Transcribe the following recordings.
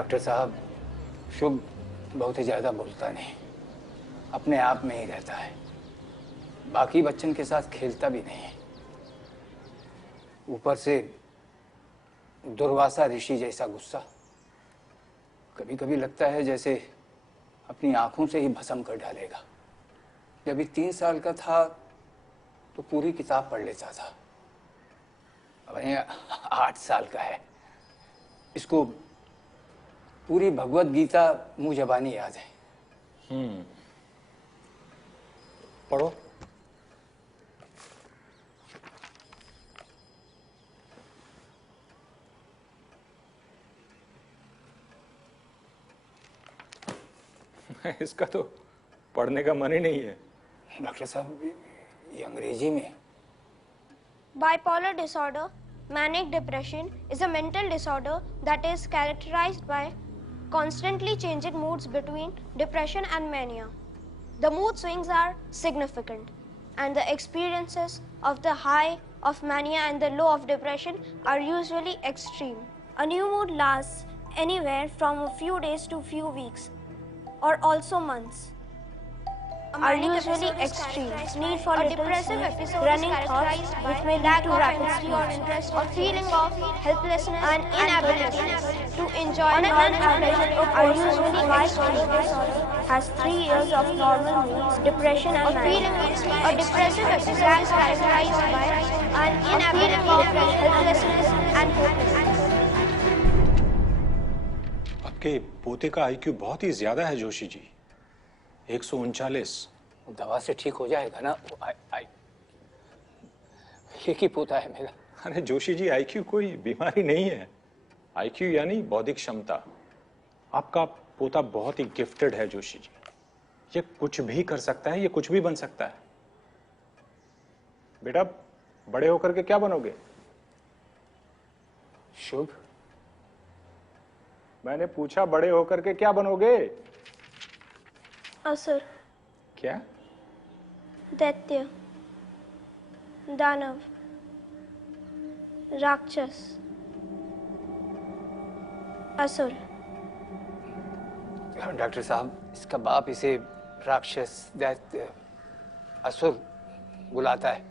Doctor साहब, शुभ बहुत ही ज़्यादा बोलता नहीं, अपने आप में ही रहता है। बाकी बच्चन के साथ खेलता भी नहीं है। ऊपर से दुर्वासा ऋषि जैसा गुस्सा। कभी कभी लगता है जैसे अपनी आंखों से ही भस्म कर डालेगा। जब ये 3 साल का था तो पूरी किताब पढ़ लेता था। अब ये 8 साल का है, इसको पूरी भगवत गीता मुंह जबानी याद है। पढ़ो। इसका तो पढ़ने का मन ही नहीं है। डॉक्टर साहब, ये अंग्रेजी में। Bipolar disorder, manic depression, is a mental disorder that is characterized by constantly changing moods between depression and mania. The mood swings are significant, and the experiences of the high of mania and the low of depression are usually extreme. A new mood lasts anywhere from a few days to few weeks, or also months. Are usually extreme. Need for depressive episode running thoughts which may lead to rapid speech or feeling of helplessness and inability to enjoy non-pleasure are usually extreme. Has 3 years of normal moods, depression and feeling a depressive episode is characterized by an inability of helplessness and hopelessness. आपके पोते का IQ बहुत ही ज्यादा है जोशी जी, 139। दवा से ठीक हो जाएगा ना? एक ही पोता है मेरा। अरे जोशी जी, आईक्यू कोई बीमारी नहीं है। आईक्यू यानी बौद्धिक क्षमता। आपका पोता बहुत ही गिफ्टेड है जोशी जी। ये कुछ भी कर सकता है, ये कुछ भी बन सकता है। बेटा, बड़े होकर के क्या बनोगे? शुभ, मैंने पूछा बड़े होकर के क्या बनोगे? असुर, क्या? दैत्य, दानव, राक्षस, असुर। डॉक्टर साहब, इसका बाप इसे राक्षस, दैत्य, असुर बुलाता है।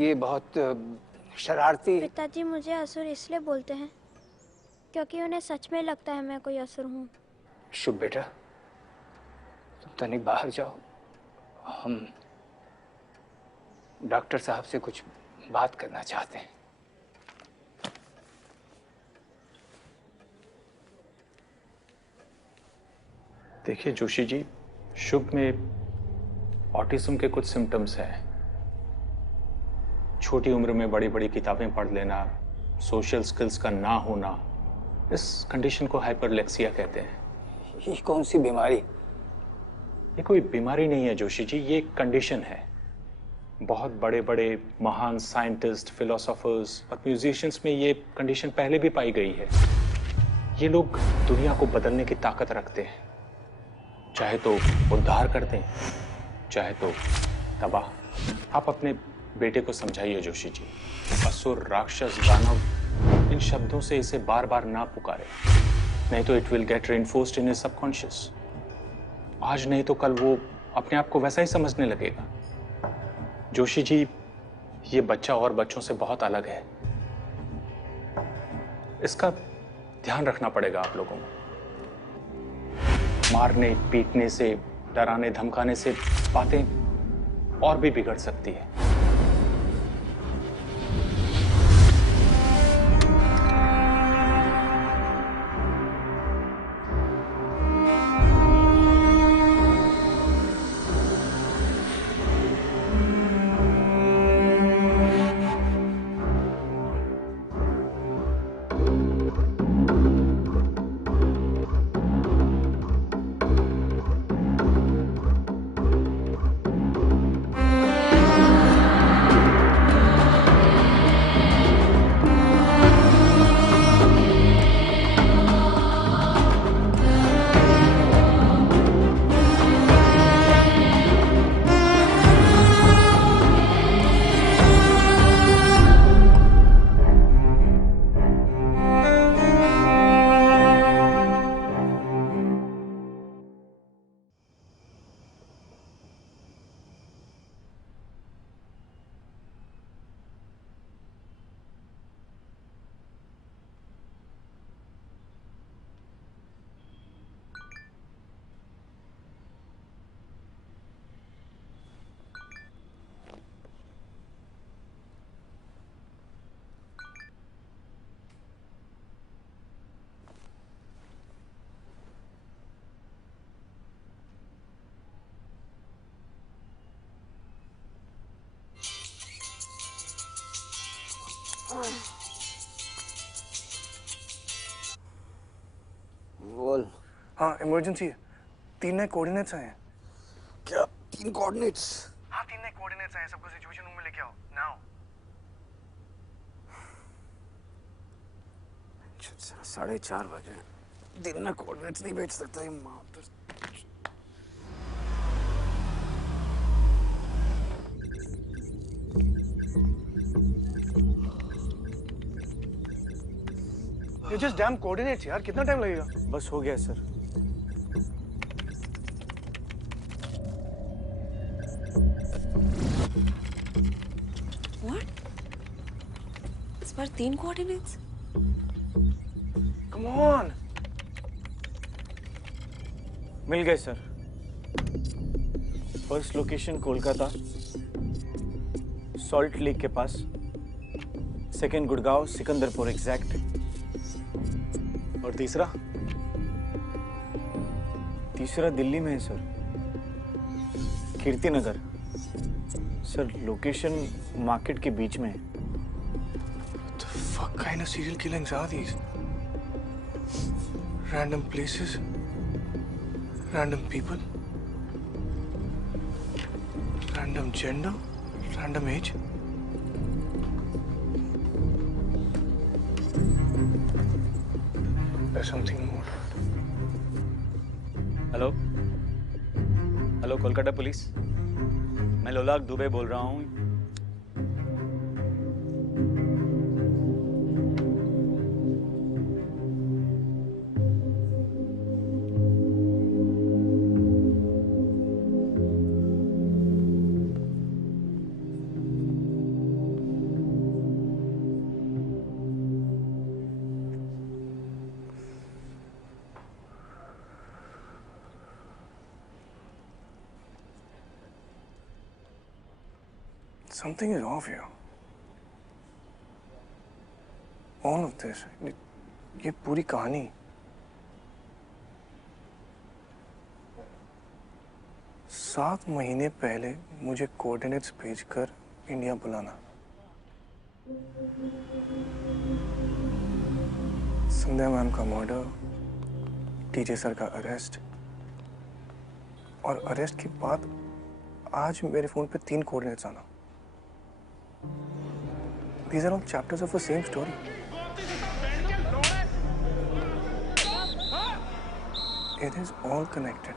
ये बहुत शरारती। पिताजी मुझे असुर इसलिए बोलते हैं क्योंकि उन्हें सच में लगता है मैं कोई असुर हूँ। शुभ बेटा, तुम तनिक बाहर जाओ, हम डॉक्टर साहब से कुछ बात करना चाहते हैं। देखिए जोशी जी, शुभ में ऑटिज्म के कुछ सिम्टम्स हैं। छोटी उम्र में बड़ी बड़ी किताबें पढ़ लेना, सोशल स्किल्स का ना होना, इस कंडीशन को हाइपरलेक्सिया कहते हैं। ये कौन सी बीमारी? ये कोई बीमारी नहीं है जोशी जी, ये एक कंडीशन है। बहुत बड़े बड़े महान साइंटिस्ट, फिलोसोफर्स और म्यूजिशियंस में ये कंडीशन पहले भी पाई गई है। ये लोग दुनिया को बदलने की ताकत रखते हैं, चाहे तो उद्धार करते हैं, चाहे तो तबाह। आप अपने बेटे को समझाइए जोशी जी, असुर, राक्षस, दानव, इन शब्दों से इसे बार बार ना पुकारे, नहीं तो it will get reinforced in his subconscious. आज नहीं तो कल वो अपने आप को वैसा ही समझने लगेगा। जोशी जी, ये बच्चा और बच्चों से बहुत अलग है, इसका ध्यान रखना पड़ेगा आप लोगों को। मारने पीटने से, डराने धमकाने से बातें और भी बिगड़ सकती है। इमरजेंसी है। 3 नए कोऑर्डिनेट्स आए हैं। क्या 3 कोऑर्डिनेट्स? हाँ 3 नए कोऑर्डिनेट्स आए हैं, सबको सिचुएशन रूम में लेके आओ नाउ। 4:30 बजे दिन में कोऑर्डिनेट्स नहीं भेज सकता ये माँ। ये जस्ट डैम कोऑर्डिनेट्स यार, कितना टाइम लगेगा? बस हो गया सर। What? इस बार 3 कोऑर्डिनेट्स? Come on. मिल गए sir. First location Kolkata, Salt Lake के पास। Second Gurgaon, Sikandarpur exact. और तीसरा? तीसरा दिल्ली में है sir, Kirti Nagar. Sir location market के बीच में है। What the fuck kind of serial killings are these? Random places, random people, random gender, random age. There's something more. Hello hello, Kolkata police. मैं लोलाक दुबे बोल रहा हूँ। Something is off here. All of this, ये पूरी कहानी। सात महीने पहले मुझे कोऑर्डिनेट्स भेजकर इंडिया बुलाना, संध्या मैम का मर्डर, टीजे सर का अरेस्ट, और अरेस्ट के बाद आज मेरे फोन पे 3 कोऑर्डिनेट्स आना। These are all chapters of the same story. It is all connected.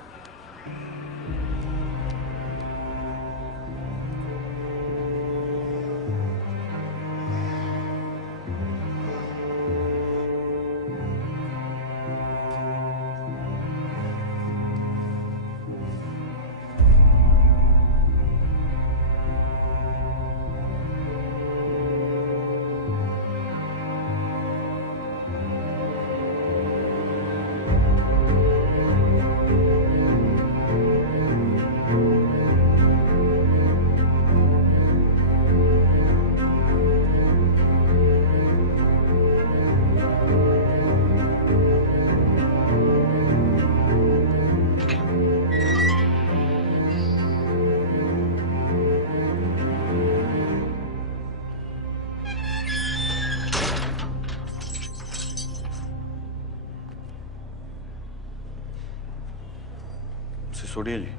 Sisodia जी,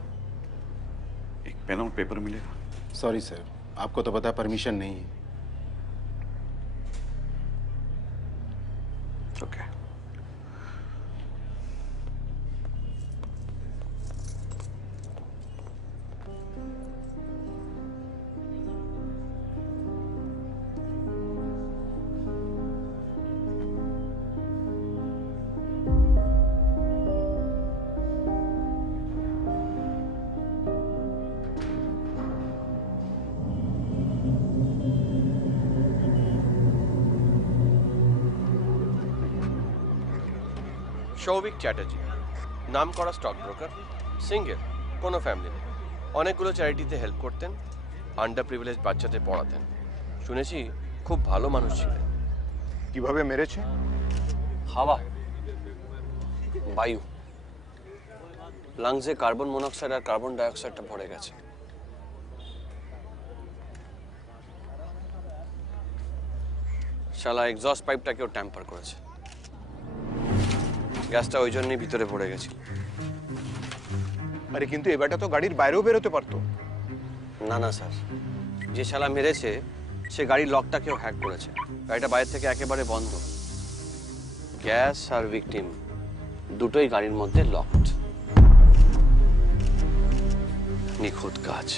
एक पेन और पेपर मिलेगा? सॉरी सर, आपको तो पता परमिशन नहीं है। ओके। সৌভিক চ্যাটার্জি, নাম করা স্টক ব্রোকার, সিঙ্গেল, কোনো ফ্যামিলি নেই। অনেকগুলো চ্যারিটিতে হেল্প করতেন, আন্ডার প্রিভিলেজ বাচ্চাদের পড়াতেন। শুনেছি খুব ভালো মানুষ ছিলেন। কিভাবে মেরেছে? হাওয়া, বায়ু, লাংসে কার্বন মনোক্সাইড আর কার্বন ডাইঅক্সাইডটা ভরে গেছে। শালা এক্সস্ট পাইপটাকেও ট্যাম্পার করেছে। গ্যাসটা ওই জন্যই ভিতরে পড়ে গেছে। আরে কিন্তু এবারটা তো গাড়ির বাইরেও বেরোতে পারতো। না না স্যার, যে শালা মেরেছে সে গাড়ির লকটাকেও হ্যাক করেছে। গাড়িটা বাইরে থেকে একেবারে বন্ধ। গ্যাস আর ভিকটিম দুটোই গাড়ির মধ্যে লকড। নিখুঁত কাজ।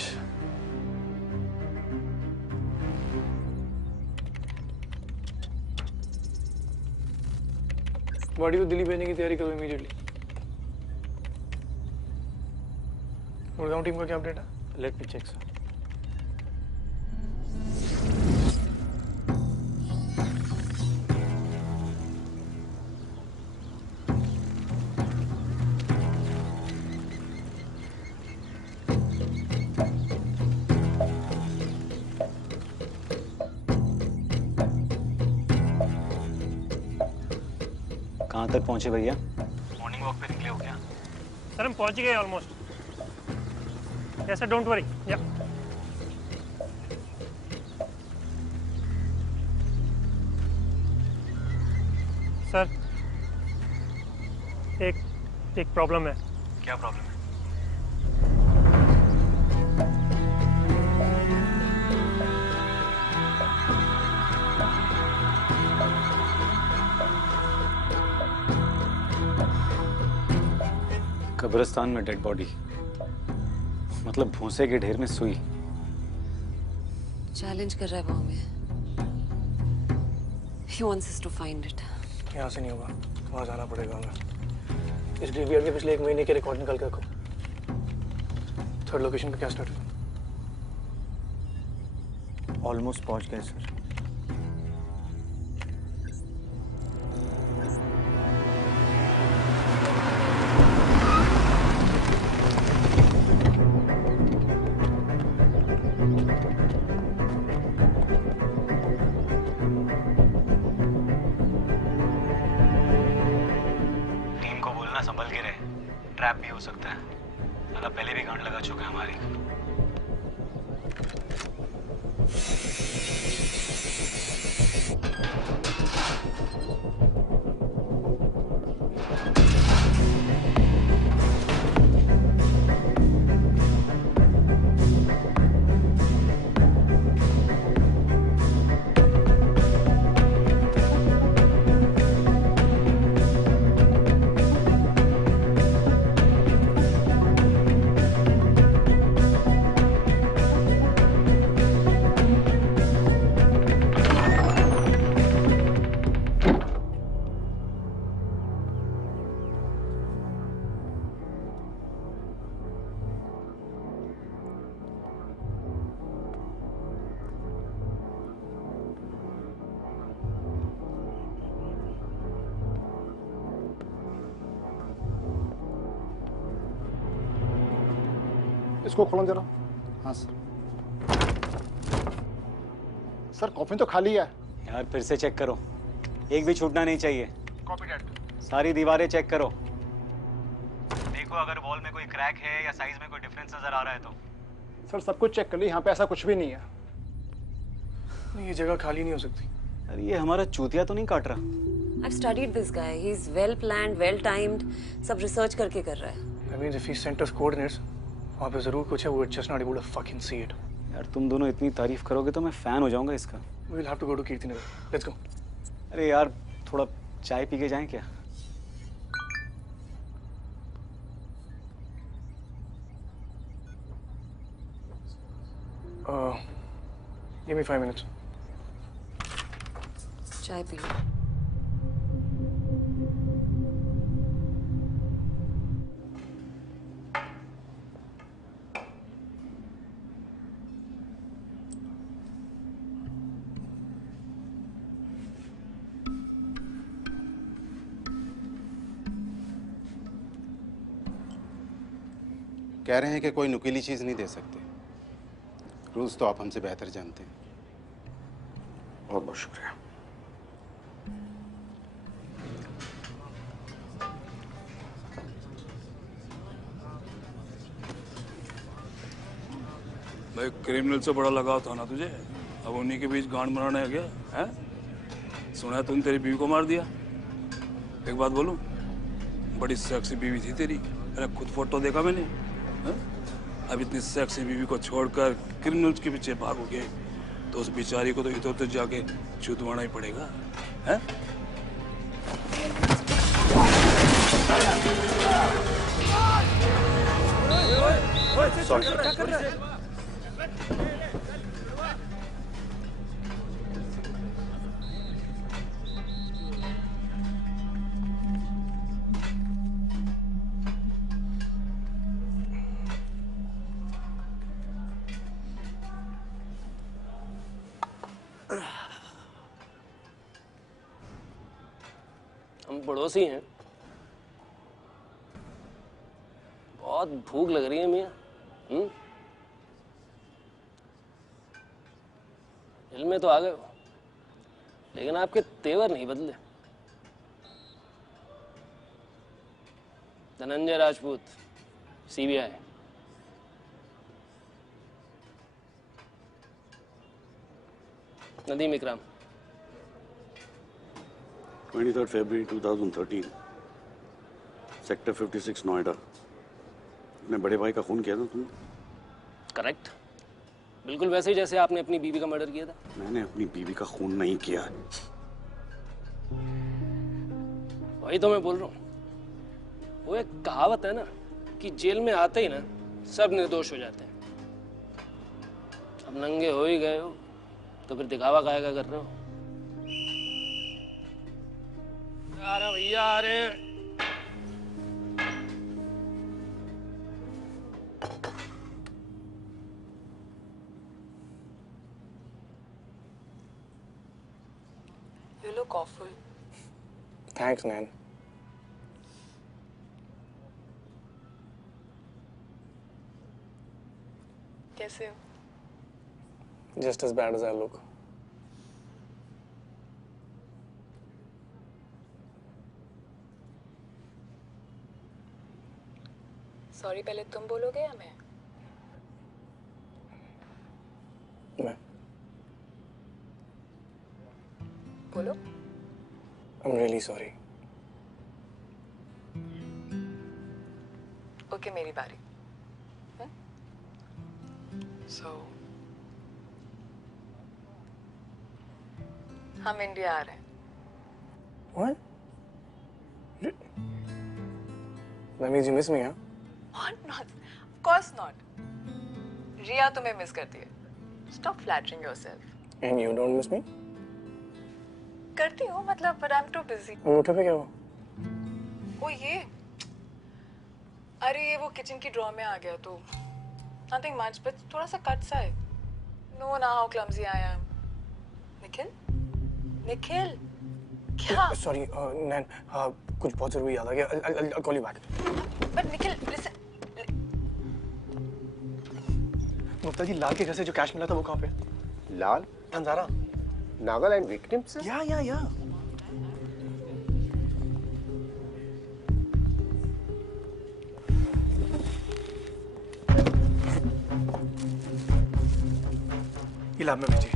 बॉडी को दिल्ली भेजने की तैयारी करो इमीडिएटली। गुड़गांव टीम का क्या अपडेट है? Let me check sir. कहाँ तक पहुँचे भैया? मॉर्निंग वॉक पे निकले हो क्या? सर हम पहुंच गए almost. Yes sir, don't worry. या सर, एक प्रॉब्लम है। क्या प्रॉब्लम है? कब्रिस्तान में डेड बॉडी, मतलब भूसे के ढेर में सुई। चैलेंज कर रहा है वो हमें। He wants us to find it. यहाँ से नहीं होगा, वहाँ जाना पड़ेगा हमें। इस ग्रेवयार्ड के पिछले 1 महीने के रिकॉर्ड निकाल के रखो। थर्ड लोकेशन का क्या स्टार्ट है? ऑलमोस्ट पहुँच गए सर। संभल के रहे, ट्रैप भी हो सकता है। साला पहले भी गांड लगा चुका है हमारी। इसको खोलो जरा। हाँ सर। सर कॉफी तो खाली है। यार फिर से चेक करो, एक भी छूटना नहीं चाहिए। Copy that. सारी दीवारें चेक करो। देखो अगर वॉल में कोई क्रैक है या साइज में कोई डिफरेंस नजर आ रहा है तो। सर सब कुछ चेक कर ली, यहाँ पे ऐसा कुछ भी नहीं है। नहीं, ये जगह खाली नहीं हो सकती। अरे ये हमारा चूतिया तो नहीं काट रहा? I've studied this guy. He's well planned, well timed. सब रिसर्च करके कर रहा है। That means if he sent us coordinates, वहाँ पे जरूर कुछ है। We were just not able to fucking see it. यार तुम दोनों इतनी तारीफ करोगे तो मैं फैन हो जाऊंगा इसका। We'll have to go to Kirtinagar. Let's go. अरे यार थोड़ा चाय पी के जाएं क्या? Give me 5 minutes. चाय पी लो। कह रहे हैं कि कोई नुकीली चीज नहीं दे सकते। रूल्स तो आप हमसे बेहतर जानते हैं। बहुत बहुत शुक्रिया। भाई क्रिमिनल से बड़ा लगाव था ना तुझे, अब उन्हीं के बीच गांड मराने आ गया है? सुना है तूने तेरी बीवी को मार दिया। एक बात बोलूं, बड़ी सेक्सी बीवी थी तेरी। अरे खुद फोटो देखा मैंने। हा? अब इतनी सेक्सी बीवी को छोड़कर क्रिमिनल्स के पीछे भागोगे तो उस बेचारी को तो इधर उधर जाके चुदवाना ही पड़ेगा। है? क्या कर रहा है? हम पड़ोसी हैं। बहुत भूख लग रही है मियाँ। दिल में तो आ गए हो, लेकिन आपके तेवर नहीं बदले। धनंजय राजपूत, सीबीआई। नदीम इकराम, 23 फरवरी 2013, सेक्टर 56 नोएडा। अपने बड़े भाई का खून किया था तुमने? करेक्ट, बिल्कुल वैसे ही जैसे आपने अपनी बीवी का मर्डर किया था। मैंने अपनी बीवी का खून नहीं किया। वही तो मैं बोल रहा हूँ। वो एक कहावत है ना कि जेल में आते ही ना सब निर्दोष हो जाते हैं। अब नंगे हो ही गए हो तो फिर दिखावा काहे का कर रहे हो? आ रहे भैया, आ रहे हैं। You look awful. Thanks, Nan. कैसे हो? Just as bad as I look. Sorry पहले तुम बोलोगे या मैं? मैं। बोलो। I'm really sorry. ओके, मेरी बारी। So, हम इंडिया आ रहे हैं। What? That means you miss me, huh? What not? Of course not. रिया तुम्हें मिस करती है। Stop flattering yourself. And you don't miss me? करती हूँ मतलब, but I'm too busy. अंगूठे पे क्या हुआ? ओ ये, अरे ये वो किचन की ड्रॉ में आ गया तो nothing much, but थोड़ा सा कट सा है. No, now how clumsy I am. Nikhil? Nikhil? क्या? Sorry, Nan, कुछ बहुत जरूरी याद आ गया. I'll call you back. But Nikhil, listen. मुफ्ता जी, लाल के घर से जो कैश मिला था वो कहाँ पे? लाल? धनजारा. नागालैंड विक्टिम्स? या. ये लैब में भेजिए।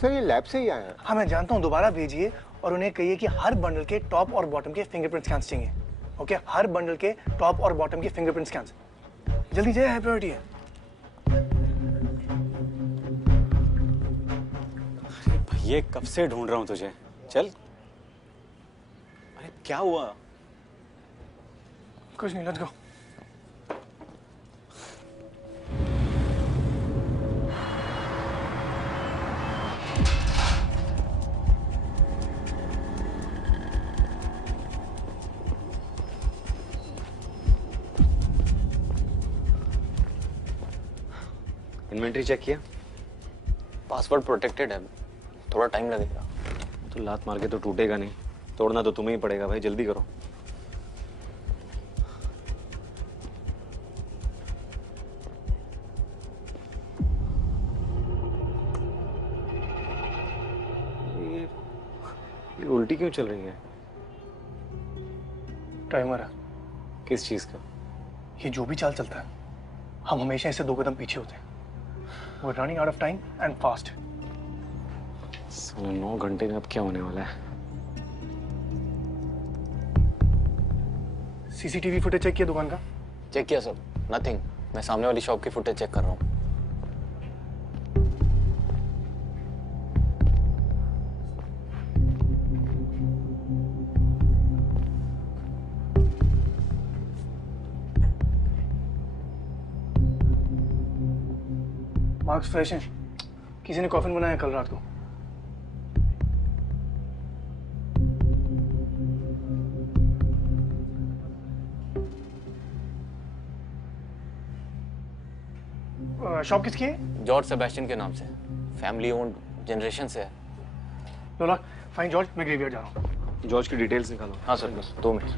सर ये लैब से ही आया है। हाँ मैं जानता हूँ, दोबारा भेजिए और उन्हें कहिए कि हर बंडल के टॉप और बॉटम के फिंगरप्रिंट स्कैन्स चाहिए। ओके, हर बंडल के टॉप और बॉटम के फिंगरप्रिंट स्कैन्स। जल्दी जाए, हाई प्रायोरिटी है। ये कब से ढूंढ रहा हूँ तुझे। चल। अरे क्या हुआ? कुछ नहीं, लेट्स गो। इन्वेंटरी चेक किया? पासवर्ड प्रोटेक्टेड है, थोड़ा टाइम लगेगा। तो लात मार के तो टूटेगा नहीं, तोड़ना तो तुम्हें ही पड़ेगा भाई, जल्दी करो। ये उल्टी क्यों चल रही है? टाइमर है। किस चीज का? ये जो भी चाल चलता है, हम हमेशा इससे 2 कदम पीछे होते हैं। We're running out of time and fast. 9 घंटे में अब क्या होने वाला है? सीसीटीवी फुटेज चेक किया दुकान का? चेक किया सर, नथिंग। मैं सामने वाली शॉप की फुटेज चेक कर रहा हूँ। मार्क्स फ्रेश हैं। किसी ने कॉफिन बनाया कल रात को। शॉप किसकी है? जॉर्ज सेबेस्टियन के नाम से, फैमिली ओन्ड, जनरेशन से है। लोला, फाइन जॉर्ज, मैं ग्रेवयार्ड जा रहा हूँ। जॉर्ज की डिटेल्स निकालो। हाँ सर, बस 2 मिनट।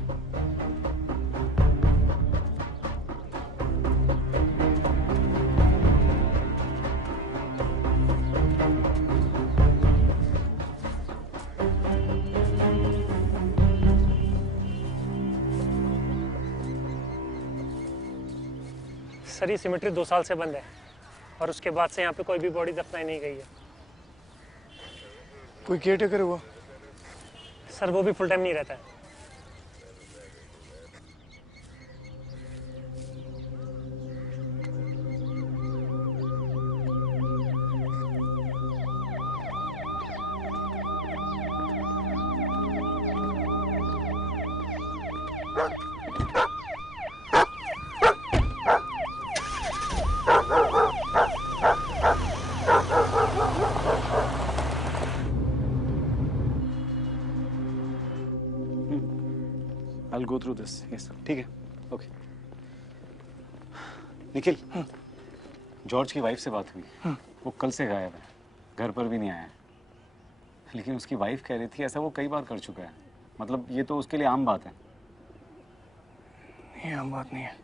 सर ये सिमेट्री 2 साल से बंद है और उसके बाद से यहाँ पे कोई भी बॉडी दफनाई नहीं गई है। कोई केयर टेकर हुआ? सर वो भी फुल टाइम नहीं रहता है। I'll go through this. Yes, ठीक है. Okay. निखिल, जॉर्ज की वाइफ से बात हुई। वो कल से गायब है, घर पर भी नहीं आया है। लेकिन उसकी वाइफ कह रही थी ऐसा वो कई बार कर चुका है। मतलब ये तो उसके लिए आम बात है। ये आम बात नहीं है।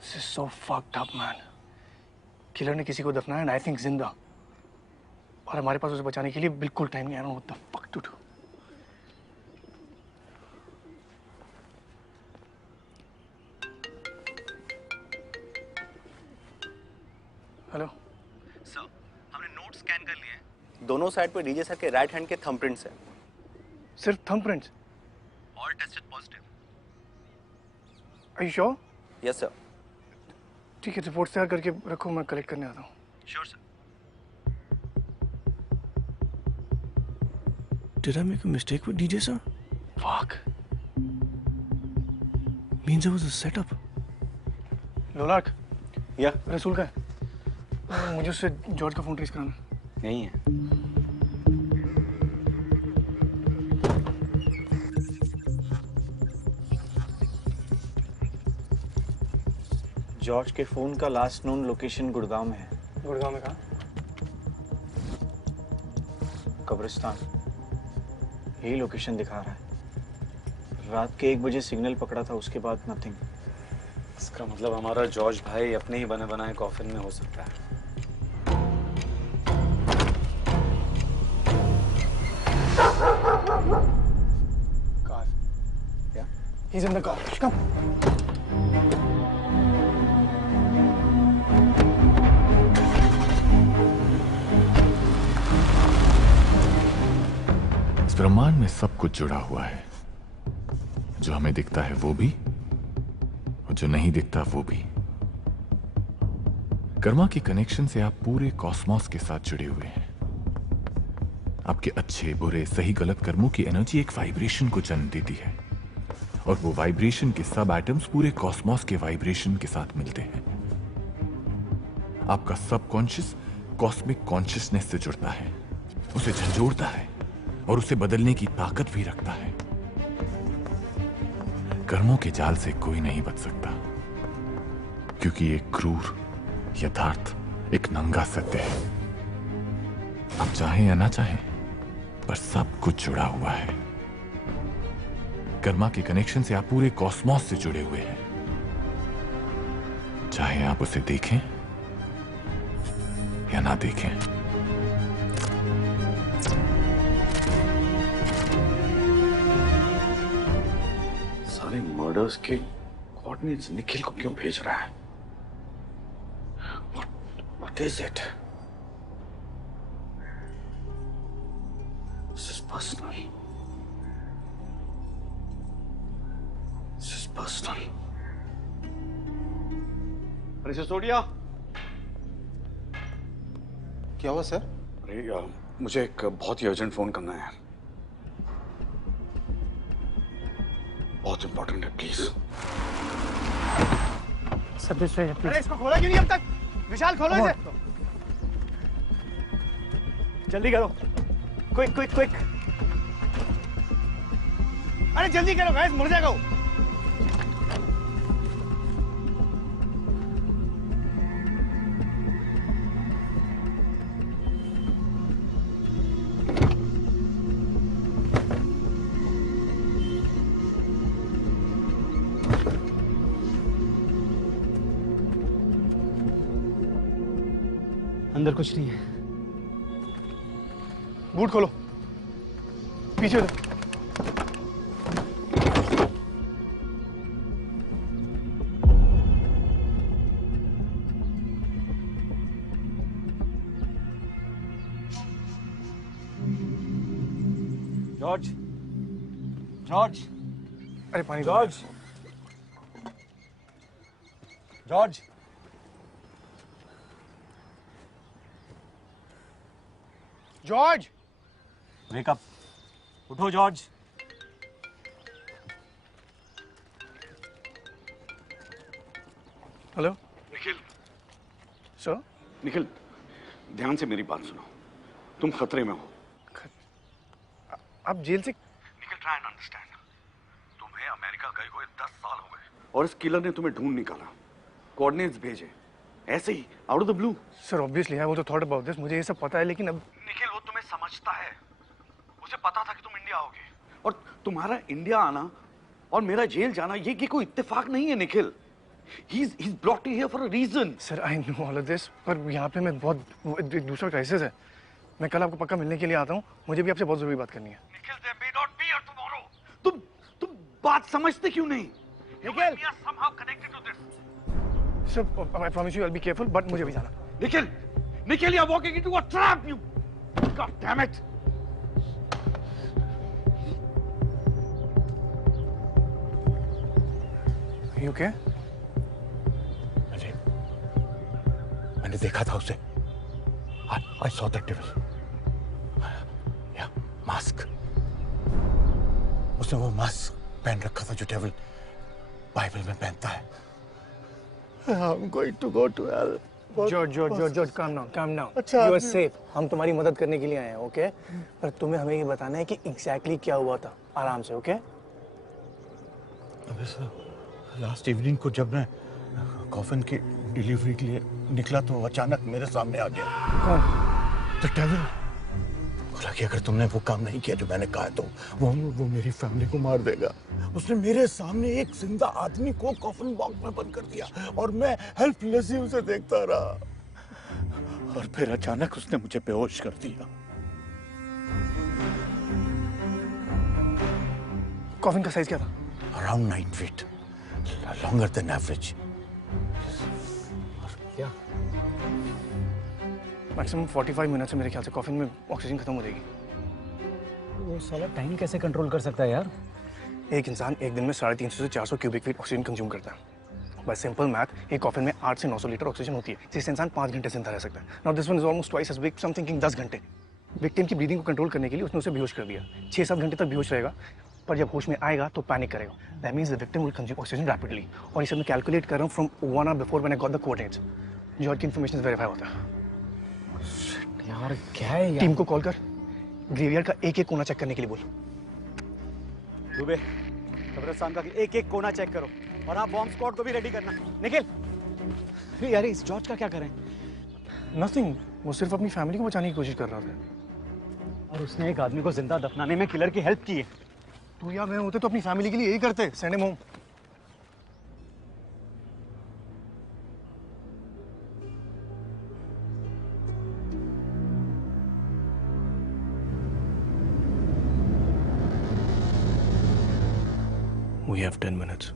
This is so fucked up, man. Killer ने किसी को दफनाया and I think जिंदा। और हमारे पास उसे बचाने के लिए बिल्कुल टाइम नहीं। I don't know what the fuck to do. Hello sir, हमने नोट स्कैन कर लिए हैं। दोनों साइड पे डीजे सर के राइट हैंड के थंबप्रिंट्स हैं। सिर्फ thumbprints? All tested positive. Are you sure? Yes sir. ठीक है, रिपोर्ट तैयार करके रखो, मैं कलेक्ट करने आता हूँ। Sure sir. Did I make a mistake with DJ sir? Fuck. Means it was a setup. लोलाक। या? रसूल का है? मुझे उससे जॉर्ज का फोन ट्रेस कराना। नहीं है। जॉर्ज के फोन का लास्ट नोन लोकेशन गुड़गांव में है। गुड़गांव में कहाँ? कब्रिस्तान। यही लोकेशन दिखा रहा है। रात के 1 बजे सिग्नल पकड़ा था, उसके बाद नथिंग। इसका मतलब हमारा जॉर्ज भाई अपने ही बने बनाए कॉफिन में हो सकता है। Car. Yeah? He's in the car. Come. इस ब्रह्मांड में सब कुछ जुड़ा हुआ है। जो हमें दिखता है वो भी, और जो नहीं दिखता वो भी। कर्मा के कनेक्शन से आप पूरे कॉस्मोस के साथ जुड़े हुए हैं। आपके अच्छे बुरे सही गलत कर्मों की एनर्जी एक वाइब्रेशन को जन्म देती है, और वो वाइब्रेशन के सब एटम्स पूरे कॉस्मोस के वाइब्रेशन के साथ मिलते हैं। आपका सबकॉन्शियस कॉस्मिक कॉन्शियसनेस से जुड़ता है, उसे झंझोड़ता है और उसे बदलने की ताकत भी रखता है। कर्मों के जाल से कोई नहीं बच सकता, क्योंकि एक क्रूर यथार्थ एक नंगा सत्य है। आप चाहें या ना चाहें, पर सब कुछ जुड़ा हुआ है। कर्मा के कनेक्शन से आप पूरे कॉस्मोस से जुड़े हुए हैं, चाहे आप उसे देखें या ना देखें। सारे मर्डर्स के कोऑर्डिनेट्स निखिल को क्यों भेज रहा है? What is it? This is personal. This is person. अरे सिसोदिया, क्या हुआ सर? अरे मुझे एक बहुत ही अर्जेंट फोन करना है, बहुत इंपॉर्टेंट है, प्लीज। सब दिस वे प्लीज। अरे इसको खोला क्यों नहीं अब तक? विशाल खोलो इसे। जल्दी करो, क्विक क्विक क्विक। अरे जल्दी करो गाइस, मर जाएगा वो। अंदर कुछ नहीं है। बूट खोलो, पीछे उधर। जॉर्ज, जॉर्ज, अरे पानी। George, George, George, wake up, उठो George. Hello Nikhil. Sir? Nikhil, ध्यान से मेरी बात सुनो, तुम खतरे में हो। आप जेल से? Nikhil, try and understand. तुम्हें अमेरिका गए हुए 10 साल हो गए और इस किलर ने तुम्हें ढूंढ निकाला, कोऑर्डिनेट्स भेजे, ऐसे ही out of the blue. Sir obviously I was thought about this, मुझे ये सब पता है, लेकिन अब निखिल, वो तुम्हें समझता है, उसे पता था कि तुम इंडिया आओगे, और तुम्हारा इंडिया आना और मेरा जेल जाना ये कोई इत्तेफाक नहीं है Nikhil. He's brought you here for a reason. Sir I know all of this, पर यहाँ पे मैं बहुत एक दूसरा क्राइसिस है। मैं कल आपको पक्का मिलने के लिए आता हूँ, मुझे भी आपसे बहुत जरूरी बात करनी है। Nikhil, they may not be here tomorrow. तुम बात समझते क्यों नहीं? Nikhil, we are somehow connected to this. Sir I promise you I'll be careful, but मुझे भी जाना। Nikhil, Nikhil, you're walking into a trap, you. God damn it. Are you okay? मैंने देखा था उसे। I saw that devil. Yeah, mask. उसने वो mask पहन रखा था जो डेविल बाइबल में पहनता है। I'm going to go to hell. George, calm down. अच्छा, You are safe. हम तुम्हारी मदद करने के लिए आए हैं, ओके? पर तुम्हें हमें ये बताना है कि एग्जैक्टली क्या हुआ था, आराम से, ओके? अबे सर, लास्ट इवनिंग को जब मैं कॉफिन की डिलीवरी के लिए निकला तो अचानक मेरे सामने आ गया। कौन? The devil. बोला कि अगर तुमने वो काम नहीं किया जो मैंने कहा तो वो मेरी फैमिली को मार देगा। उसने मेरे सामने एक जिंदा आदमी को कॉफिन बॉक्स में बंद कर दिया और मैं हेल्पलेसली उसे देखता रहा और फिर अचानक उसने मुझे बेहोश कर दिया। कॉफिन का साइज क्या था? Around 9 feet, longer than average. क्या? मैक्सिमम 45 मिनट से मेरे ख्याल से कॉफिन में ऑक्सीजन खत्म हो जाएगी। वो साला टाइम कैसे कंट्रोल कर सकता है यार? एक इंसान एक दिन में 350 से 400 क्यूबिक फीट ऑक्सीजन कंज्यूम करता है। बाय सिंपल मैथ एक कॉफिन में 8 से 900 लीटर ऑक्सीजन होती है, जिससे इंसान 5 घंटे जिंदा रह सकता है। Now this one is almost twice as big, some thinking 10 घंटे। विक्टिम की ब्रीदिंग को कंट्रोल करने के लिए उसने उसे बेहोश कर दिया। 6-7 घंटे तक बेहोश रहेगा, पर जब होश में आएगा तो पैनिक करेगा। That means the victim will consume oxygen rapidly. और इसे मैं कैलकुलेट कर रहा हूँ from 1 hour before when I got the coordinates. George की इंफॉर्मेशन वेरीफाई होता है। यार क्या है यार? टीम को कॉल कर, ग्रेवयार्ड का एक-एक कोना चेक करने के लिए बोल। दुबे, कब्रिस्तान का एक-एक कोना चेक करो और आप बॉम्ब स्क्वाड को भी रेडी करना। निखिल, यार इस जॉर्ज का क्या करें? नथिंग, वो सिर्फ अपनी फैमिली को बचाने की कोशिश कर रहा था। और उसने एक आदमी को जिंदा दफनाने में किलर की हेल्प की है। तू या मैं होते तो अपनी फैमिली के लिए यही करते, send him home. We have 10 minutes.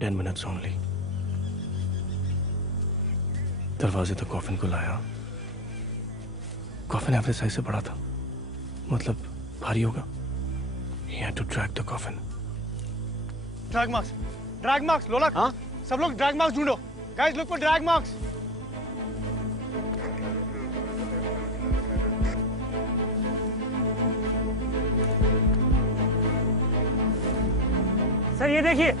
10 minutes only. दरवाजे तक कॉफिन को लाया। कॉफिन एवरेज साइज से बड़ा था, मतलब भारी होगा। He had to drag the coffin. Drag marks. Drag marks लोलक। हाँ सब लोग ड्रैग मार्क्स ढूंढो। Guys look for drag marks. Sir ये देखिए